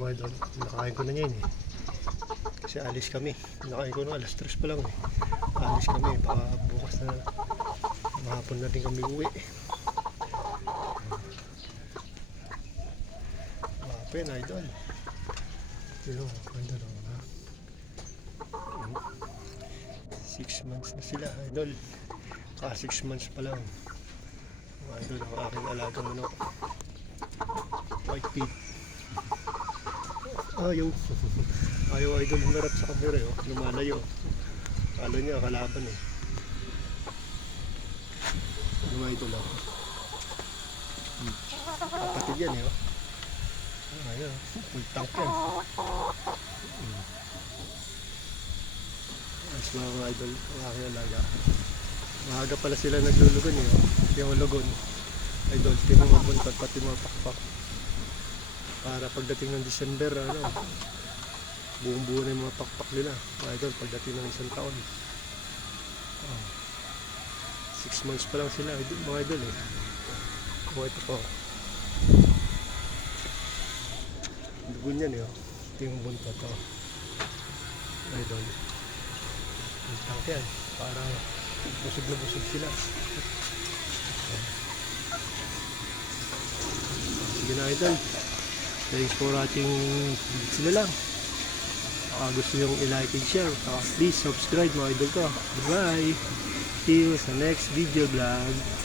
mga idol, nakain ko na yan eh. Kasi alis kami. Nakain ko na alas 3 pa lang eh. Alis kami, baka bukas na mahapon na din kami uwi. Mapin idol. Yun o, idol o. 6 months na sila idol. 6 months pa lang. Idol, ang aking alagang manok. White pig. Ayaw idol humarap sa camera eh. Lumalayo. Kala niya kalaban eh. Ano idol ako. Kapatid yan eh. Ayaw. Full tank yan. Mas mga idol, ang aking alaga. Maaga pala sila naglulugon eh. Yung lugon. Idol, tingnan mo buntot pati mga pakpak. Para pagdating ng December, buong buo na yung mga pakpak nila. Mga idol, pagdating ng isang taon. 6 months pa lang sila, mga idol eh. Kung ito po. Dugon yan eh. Ito yung buntot. Idol. Yung tank yan. Para busog na busog sila. Sige na idol. Thanks for watching. Sila lang. Gusto nyo i-like and share, please subscribe mga idol ko. Bye! See you sa next video vlog.